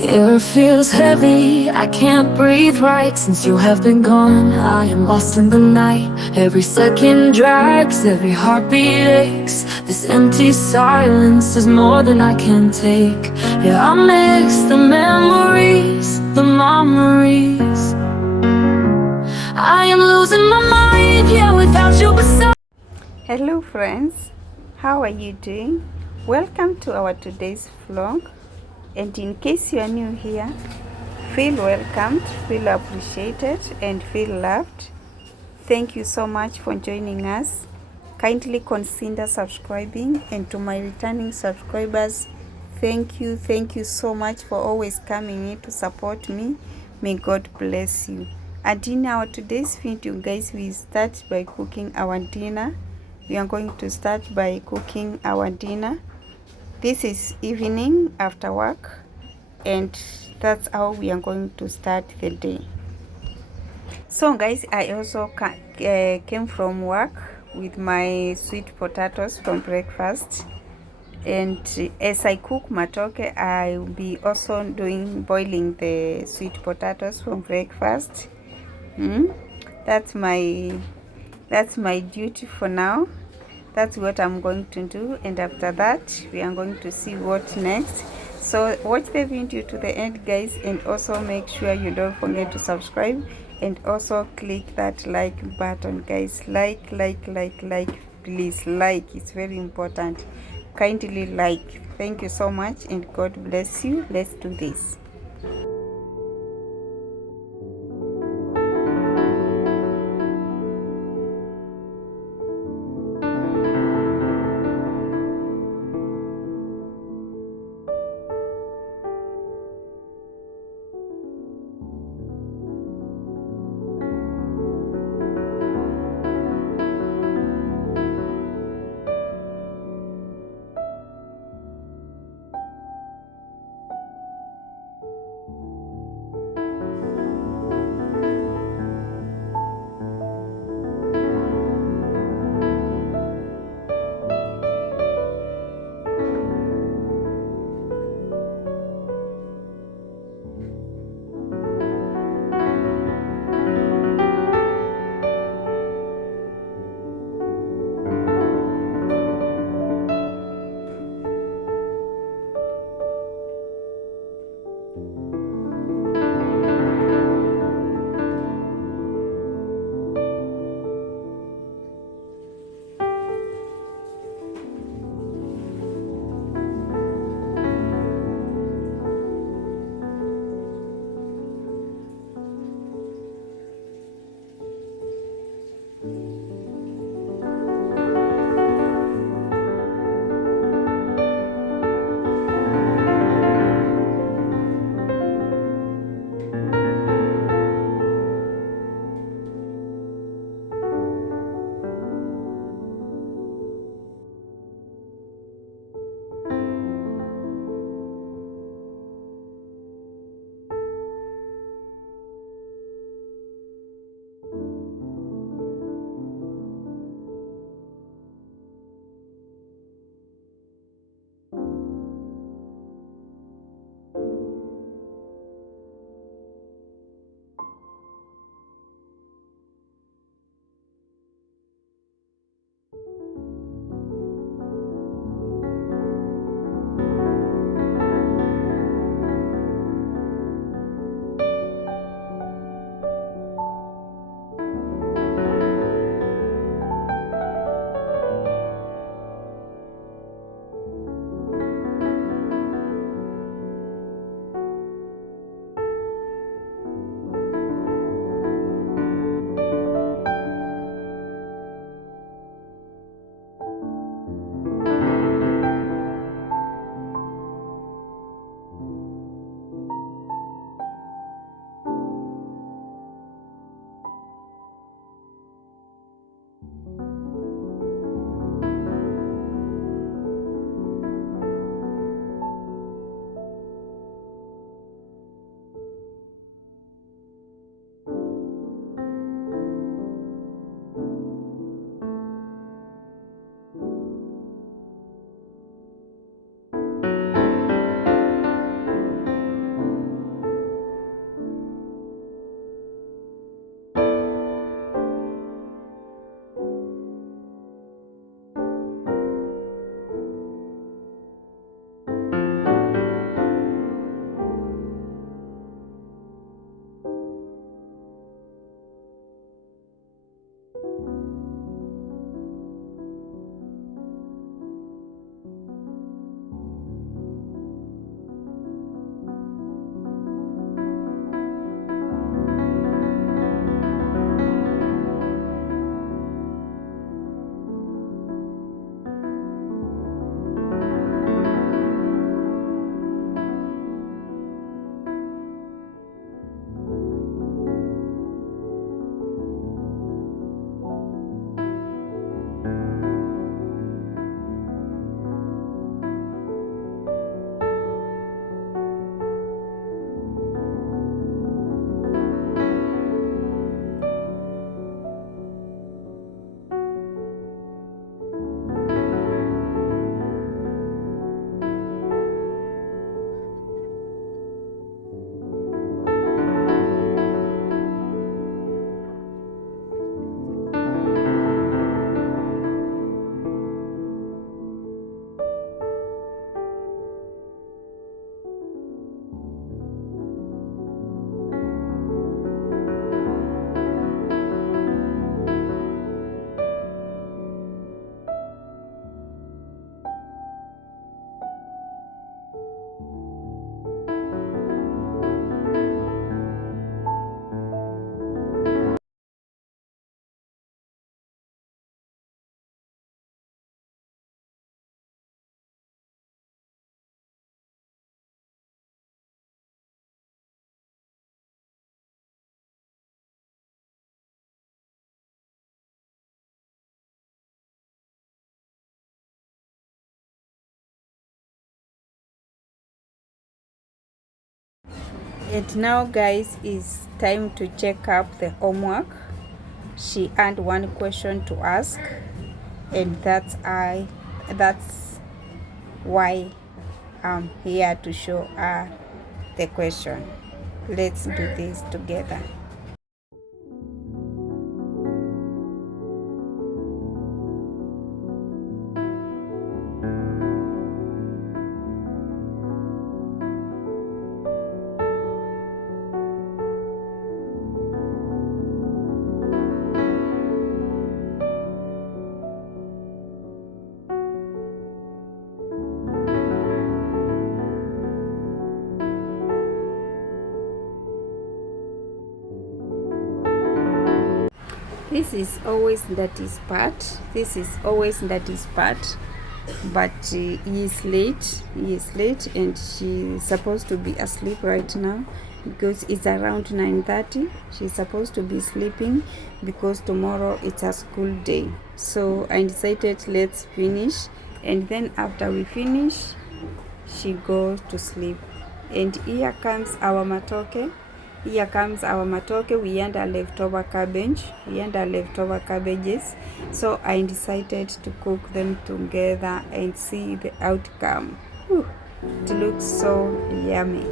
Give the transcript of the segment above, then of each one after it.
The air feels heavy, I can't breathe right since you have been gone. I am lost in the night, every second drags, every heartbeat aches. This empty silence is more than I can take. Yeah, I miss the memories, the memories. I am losing my mind, yeah, without you beside. Hello friends, how are you doing? Welcome to our today's vlog, and in case you are new here, feel welcomed, feel appreciated and feel loved. Thank you so much for joining us. Kindly consider subscribing, and to my returning subscribers, thank you so much for always coming in to support me. May God bless you. And in our today's video, guys, we start by cooking our dinner. We are going to start by cooking our dinner. This is evening after work, and that's how we are going to start the day. So guys, I also came from work with my sweet potatoes from breakfast, and as I cook matoke, I will be also boiling the sweet potatoes from breakfast. That's my duty for now. That's what I'm going to do, and after that we are going to see what next. So watch the video to the end, guys, and also make sure you don't forget to subscribe and also click that like button, guys. Like, please. Like, it's very important. Kindly like. Thank you so much, and God bless you. Let's do this. And now guys, it's time to check up the homework. She earned one question to ask, and that's why I'm here to show her the question. Let's do this together. This is always Daddy's part. This is always Daddy's part. But he is late. He is late, and she's supposed to be asleep right now because it's around 9:30. She's supposed to be sleeping because tomorrow it's a school day. So I decided let's finish, and then after we finish, she goes to sleep. And here comes our matoke. Here comes our matoke. We and our leftover cabbage. We and our leftover cabbages. So I decided to cook them together and see the outcome. Whew, it looks so yummy.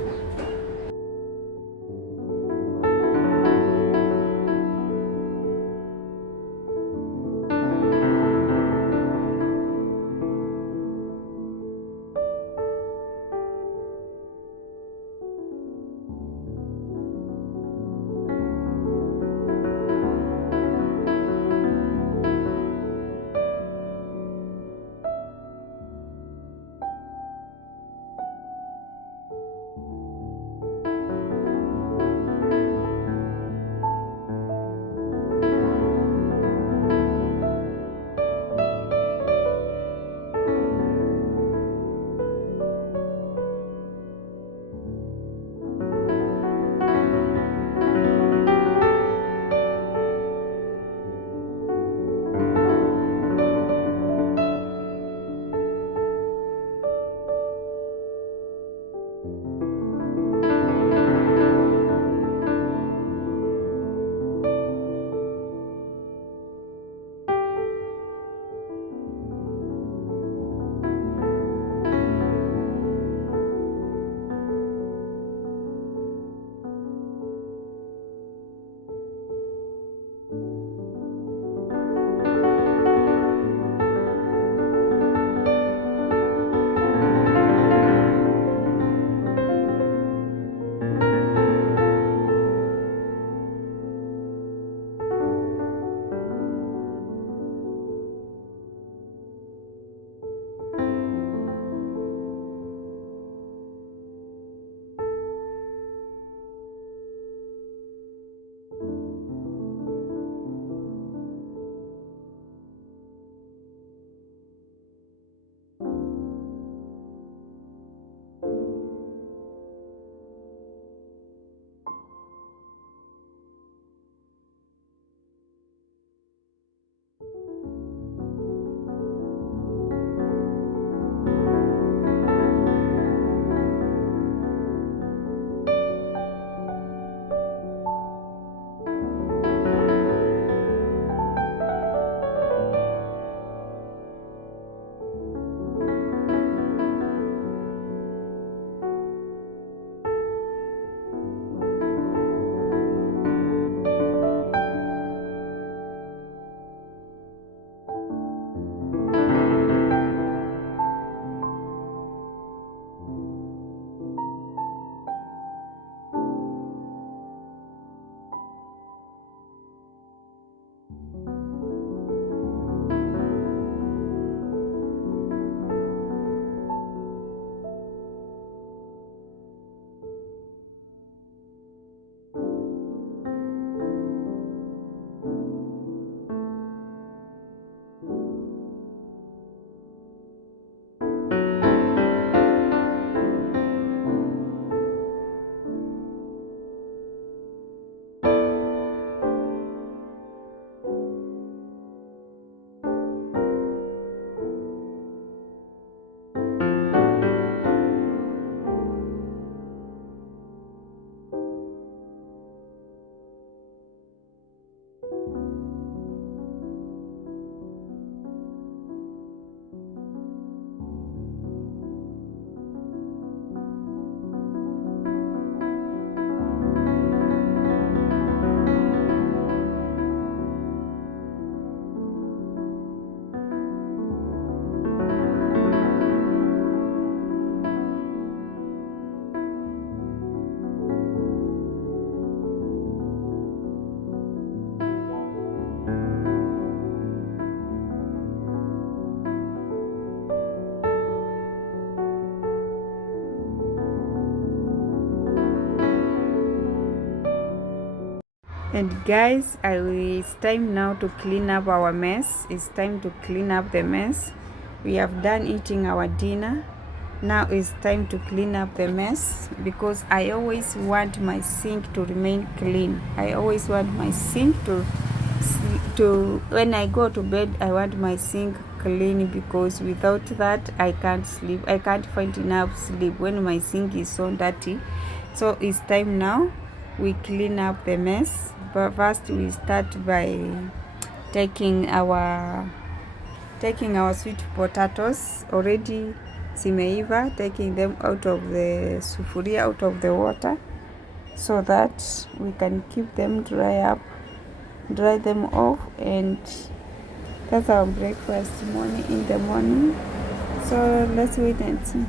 And guys, it's time now to clean up our mess. It's time to clean up the mess. We have done eating our dinner. Now it's time to clean up the mess, because I always want my sink to remain clean. I always want my sink to when I go to bed, I want my sink clean, because without that I can't sleep. I can't find enough sleep when my sink is so dirty. So it's time now we clean up the mess. But first we start by taking our sweet potatoes, already zimeiva, taking them out of the sufuria, out of the water, so that we can keep them dry them off. And that's our breakfast in the morning. So let's wait and see.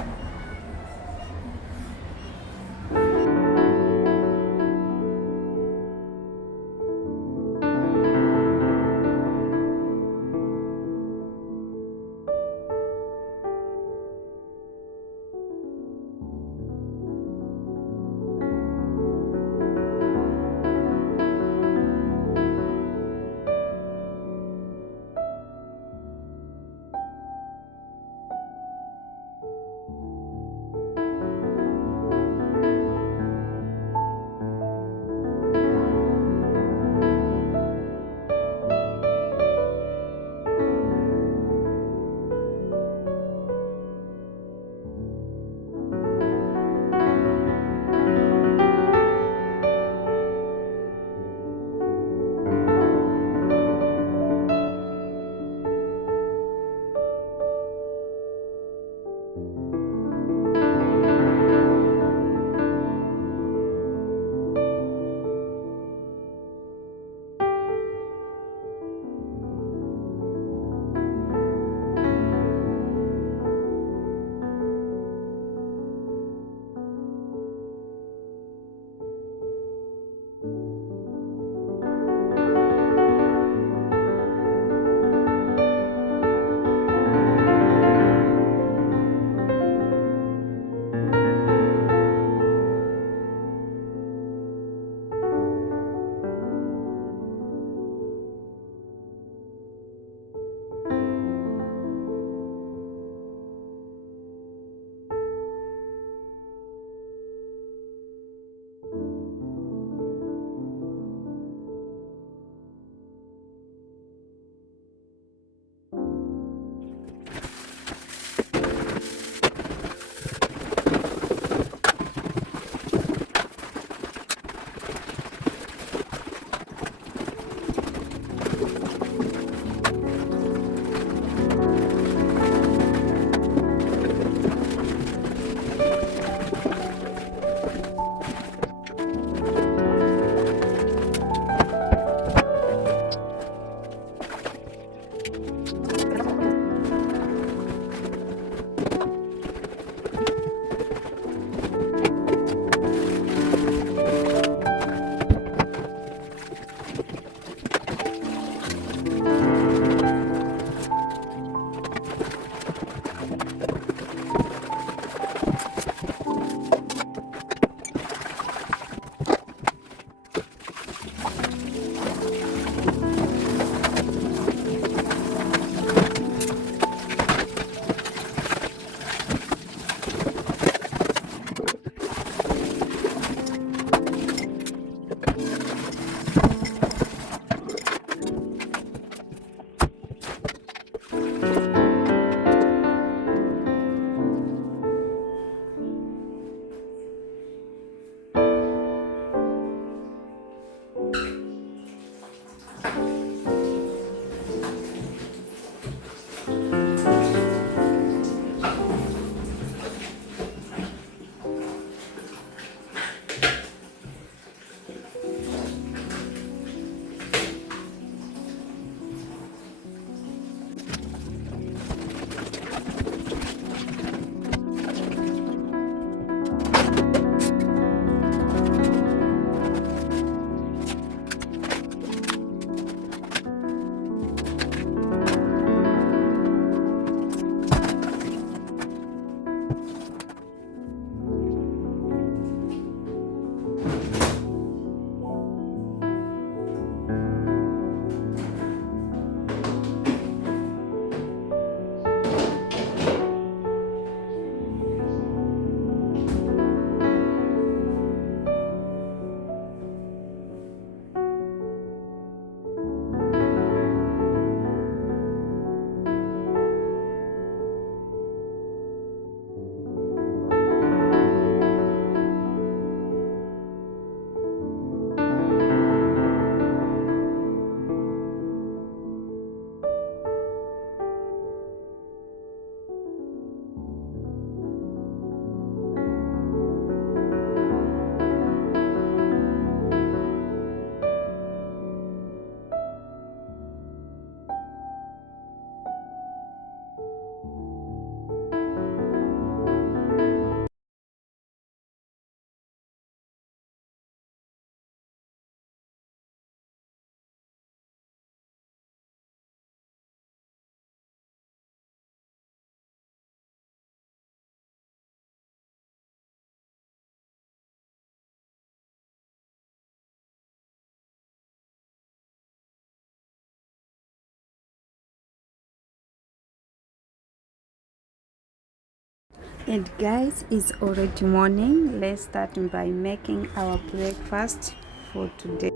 And guys, it's already morning. Let's start by making our breakfast for today.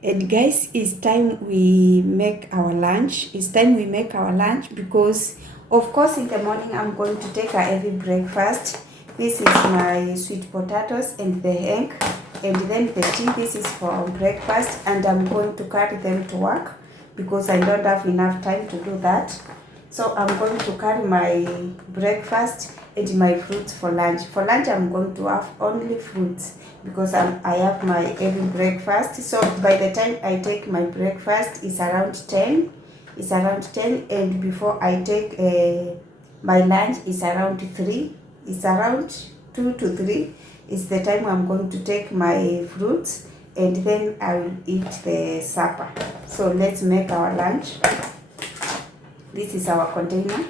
And guys, it's time we make our lunch. It's time we make our lunch because, of course, in the morning I'm going to take a heavy breakfast. This is my sweet potatoes and the egg, and then the tea. This is for our breakfast, and I'm going to carry them to work because I don't have enough time to do that. So I'm going to carry my breakfast and my fruits for lunch. For lunch, I'm going to have only fruits because I have my heavy breakfast. So by the time I take my breakfast, it's around 10. It's around 10, and before I take my lunch, it's around 3. It's around 2 to 3. It's the time I'm going to take my fruits, and then I will eat the supper. So let's make our lunch. This is our container.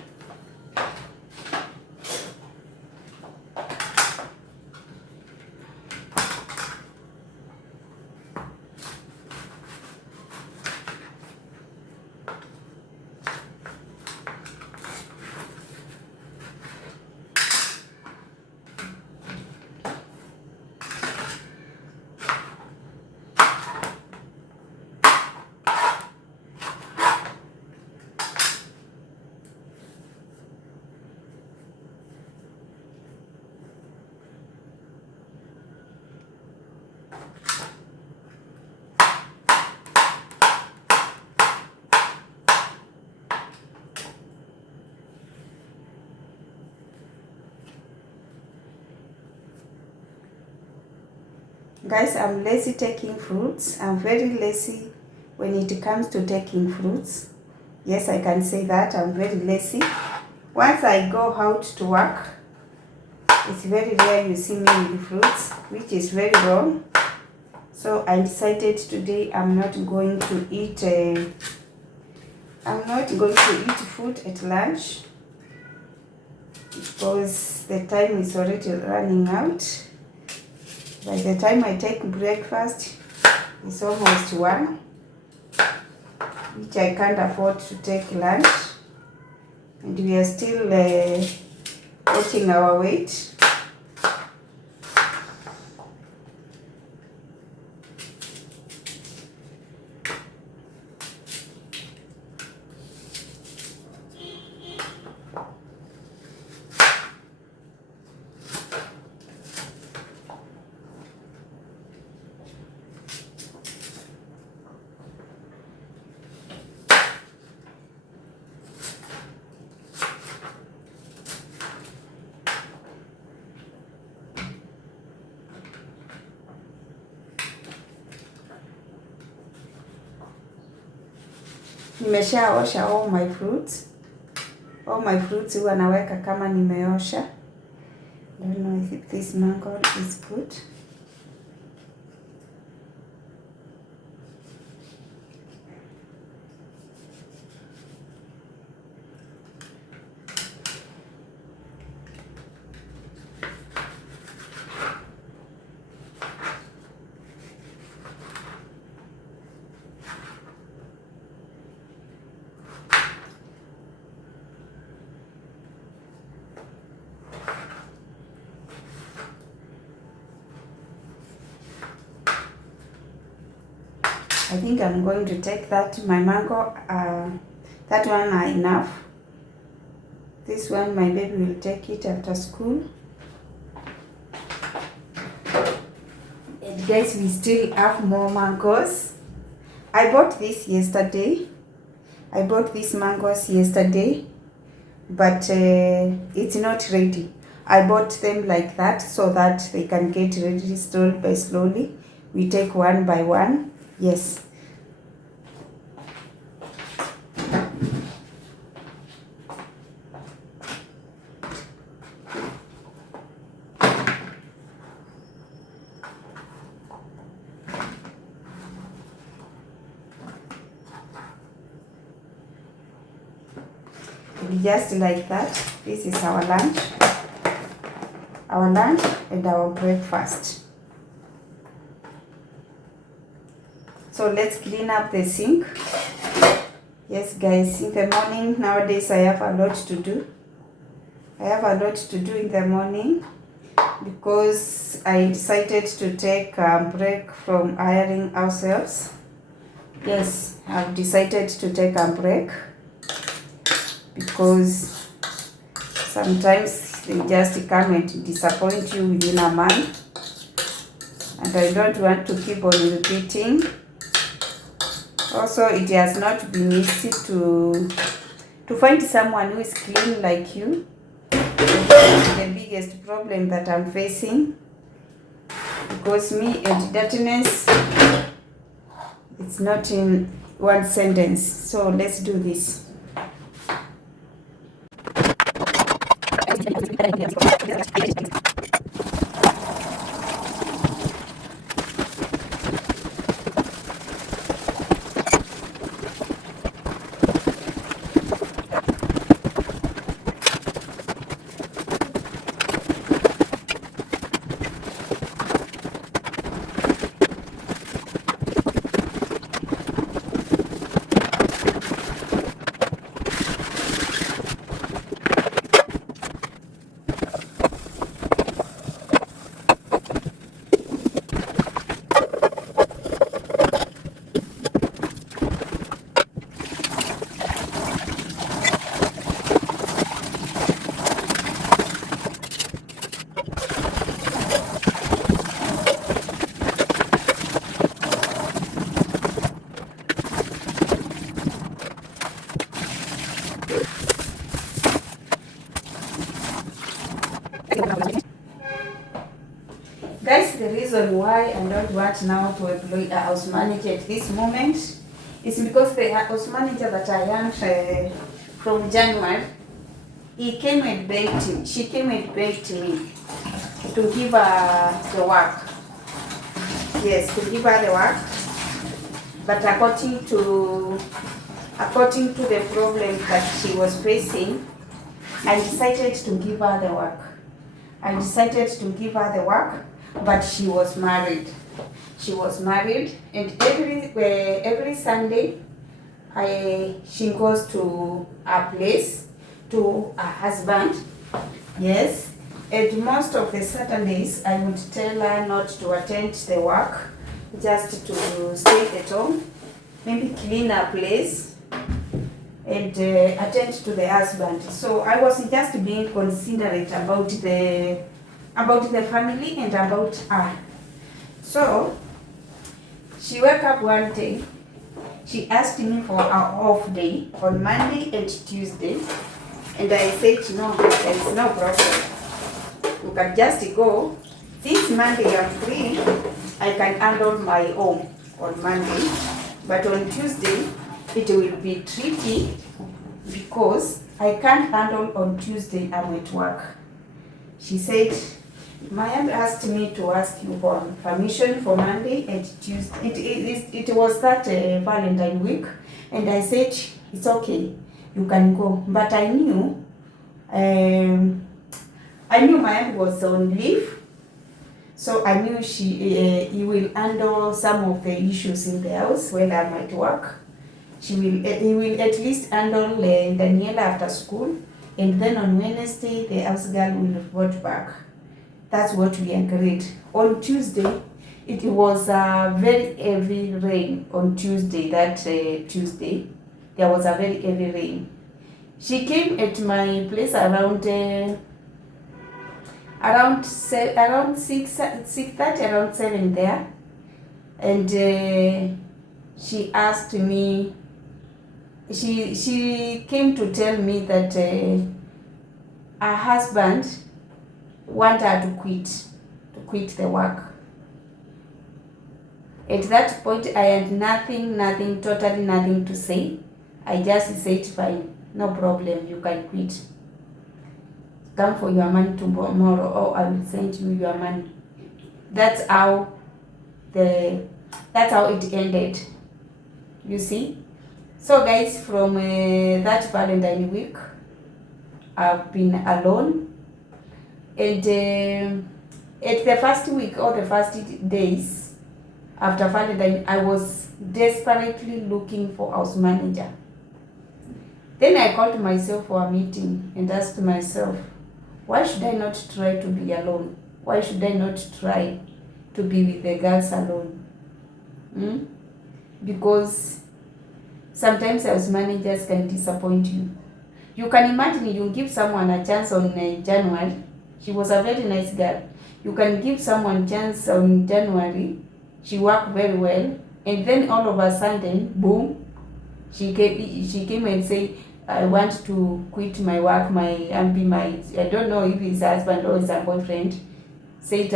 Guys, I'm lazy taking fruits. I'm very lazy when it comes to taking fruits. Yes, I can say that. I'm very lazy. Once I go out to work, it's very rare you see me with fruits, which is very wrong. So I decided today I'm not going to eat food at lunch because the time is already running out. By the time I take breakfast, it's almost 1, which I can't afford to take lunch. And we are still watching our weight. Nimeshaosha all my fruits. All my fruits huwa naweka kama nimeosha. Don't know if this mango is good. I think I'm going to take that. My mango, that one are enough. This one, my baby will take it after school. And guys, we still have more mangoes. I bought this yesterday. I bought these mangoes yesterday, but it's not ready. I bought them like that so that they can get ready slowly by slowly. We take one by one. Yes. Just like that. This is our lunch. Our lunch and our breakfast. So let's clean up the sink. Yes guys, in the morning nowadays I have a lot to do. I have a lot to do in the morning because I decided to take a break from ironing ourselves. Yes, I've decided to take a break because sometimes they just come and disappoint you within a month, and I don't want to keep on repeating. Also, it has not been easy to find someone who is clean like you. It's the biggest problem that I'm facing, because me and dirtiness, it's not in one sentence. So let's do this. That's the reason why I don't want now to employ a house manager at this moment. It's because the house manager that I am from January, she came and begged me to give her the work. Yes, to give her the work. But according to the problem that she was facing, I decided to give her the work. But she was married. And every Sunday, she goes to a place, to her husband. Yes. And most of the Saturdays, I would tell her not to attend the work, just to stay at home, maybe clean her place, and attend to the husband. So I was just being considerate about the family and about her. So she woke up one day. She asked me for an off day on Monday and Tuesday, and I said no, there is no problem. You can just go. This Monday I'm free. I can handle my own on Monday, but on Tuesday it will be tricky because I can't handle on Tuesday. I'm at work. She said, Maya asked me to ask you for permission for Monday and Tuesday. It was that Valentine week, and I said it's okay, you can go. But I knew Maya was on leave. So I knew he will handle some of the issues in the house when I'm at work. He will at least handle Daniela after school, and then on Wednesday the house girl will report back. That's what we agreed. On Tuesday, it was a very heavy rain. On Tuesday, Tuesday, there was a very heavy rain. She came at my place around 6:30, around 7 there, and she asked me. She came to tell me that her husband wanted her to quit the work. At that point, I had totally nothing to say. I just said, fine, no problem, you can quit. Come for your money tomorrow, or I will send you your money. That's how it ended. You see? So guys, from that Valentine week, I've been alone. And at the first week or the first days after Valentine, I was desperately looking for house manager. Then I called myself for a meeting and asked myself, why should I not try to be alone? Why should I not try to be with the girls alone? Because sometimes house managers can disappoint you. You can imagine you give someone a chance on January. She was a very nice girl. You can give someone a chance on January. She worked very well. And then all of a sudden, boom, she came and said, I want to quit my work. I don't know if his husband or his boyfriend said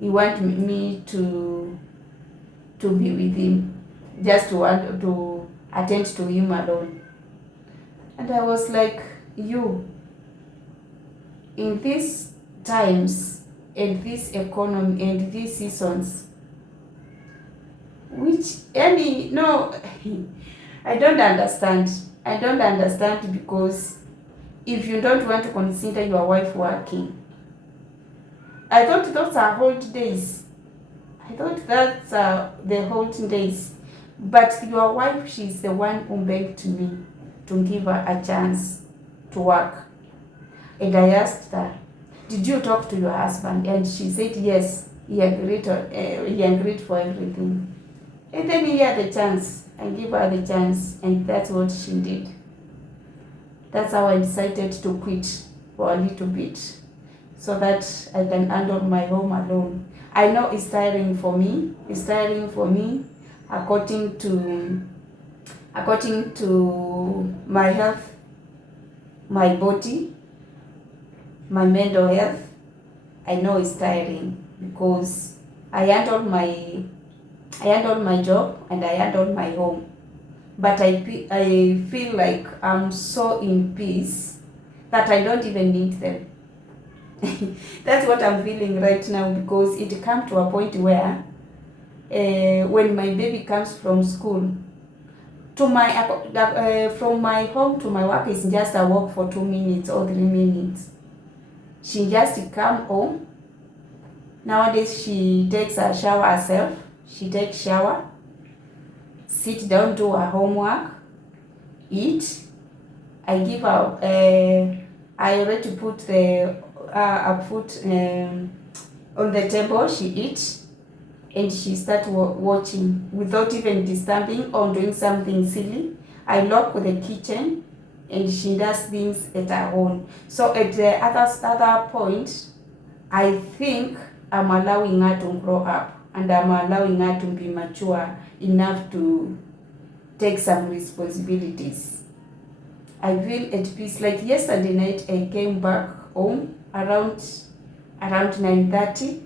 he want me to be with him, just to want to attend to him alone. And I was like, you, in these times and this economy and these seasons, I don't understand. Because if you don't want to consider your wife working, I thought those are holidays. That's the holidays. But your wife, she's the one who begged me to give her a chance to work. And I asked her, did you talk to your husband? And she said yes, he agreed for everything. And then he had the chance. I gave her the chance, and that's what she did. That's how I decided to quit for a little bit, so that I can handle my home alone. I know it's tiring for me. According to my health, my body, my mental health. I know it's tiring because I handle my job and I handle my home. But I feel like I'm so in peace that I don't even need them. That's what I'm feeling right now, because it come to a point where when my baby comes from school, to my from my home to my work is just a walk for 2 minutes or 3 minutes. She just come home. Nowadays she takes a shower herself. She takes shower, sit down, do her homework, eat. I give her. I already put the on the table. She eats, and she start watching without even disturbing or doing something silly. I lock the kitchen, and she does things at her own. So at the other point, I think I'm allowing her to grow up, and I'm allowing her to be mature enough to take some responsibilities. I feel at peace. Like yesterday night, I came back home around 9:30,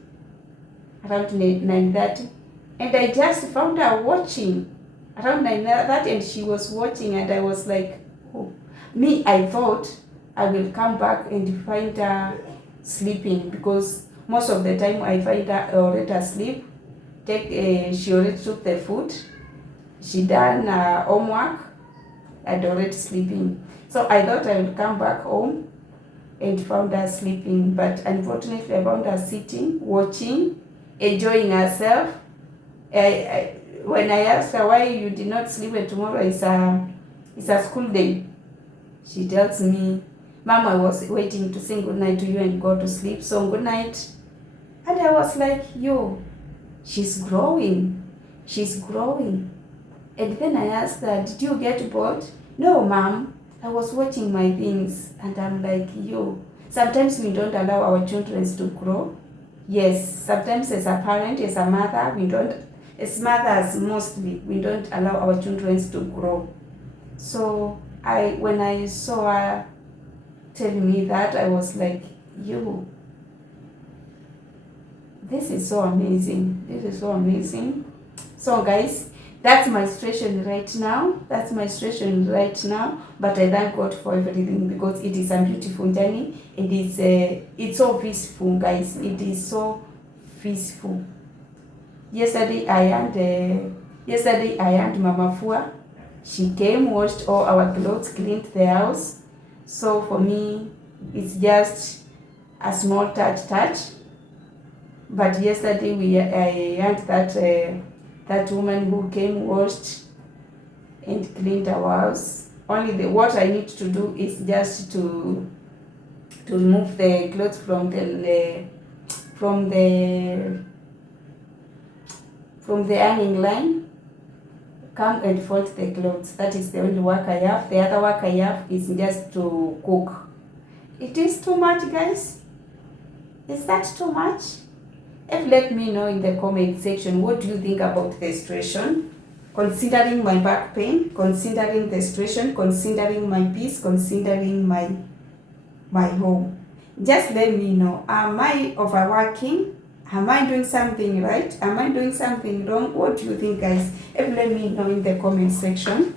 and I just found her watching around 9:30, and she was watching, and I was like, oh. Me, I thought I will come back and find her sleeping, because most of the time I find her already asleep. She already took the food, she done her homework, and already sleeping. So I thought I would come back home and found her sleeping, but unfortunately I found her sitting, watching, enjoying herself. When I asked her why you did not sleep and tomorrow is a school day, she tells me, Mom, I was waiting to sing good night to you and go to sleep, so good night. And I was like, yo, she's growing. And then I asked her, did you get bored? No, Mom, I was watching my things. And I'm like, yo, sometimes we don't allow our children to grow. Yes, sometimes as a parent, as a mother, as mothers mostly, we don't allow our children to grow. So when I saw her telling me that, I was like, yo, this is so amazing. So guys, that's my situation right now. But I thank God for everything, because it is a beautiful journey. It's so peaceful, guys. It is so peaceful. Yesterday I had Mama Fua. She came, washed all our clothes, cleaned the house. So for me, it's just a small touch. But yesterday I had that woman who came, washed and cleaned our house. Only what I need to do is just to remove the clothes from the hanging line, come and fold the clothes. That is the only work I have. The other work I have is just to cook. It is too much, guys. Is that too much? Let me know in the comment section, what do you think about the situation? Considering my back pain, considering the situation, considering my peace, considering my home. Just let me know. Am I overworking? Am I doing something right? Am I doing something wrong? What do you think, guys? Let me know in the comment section.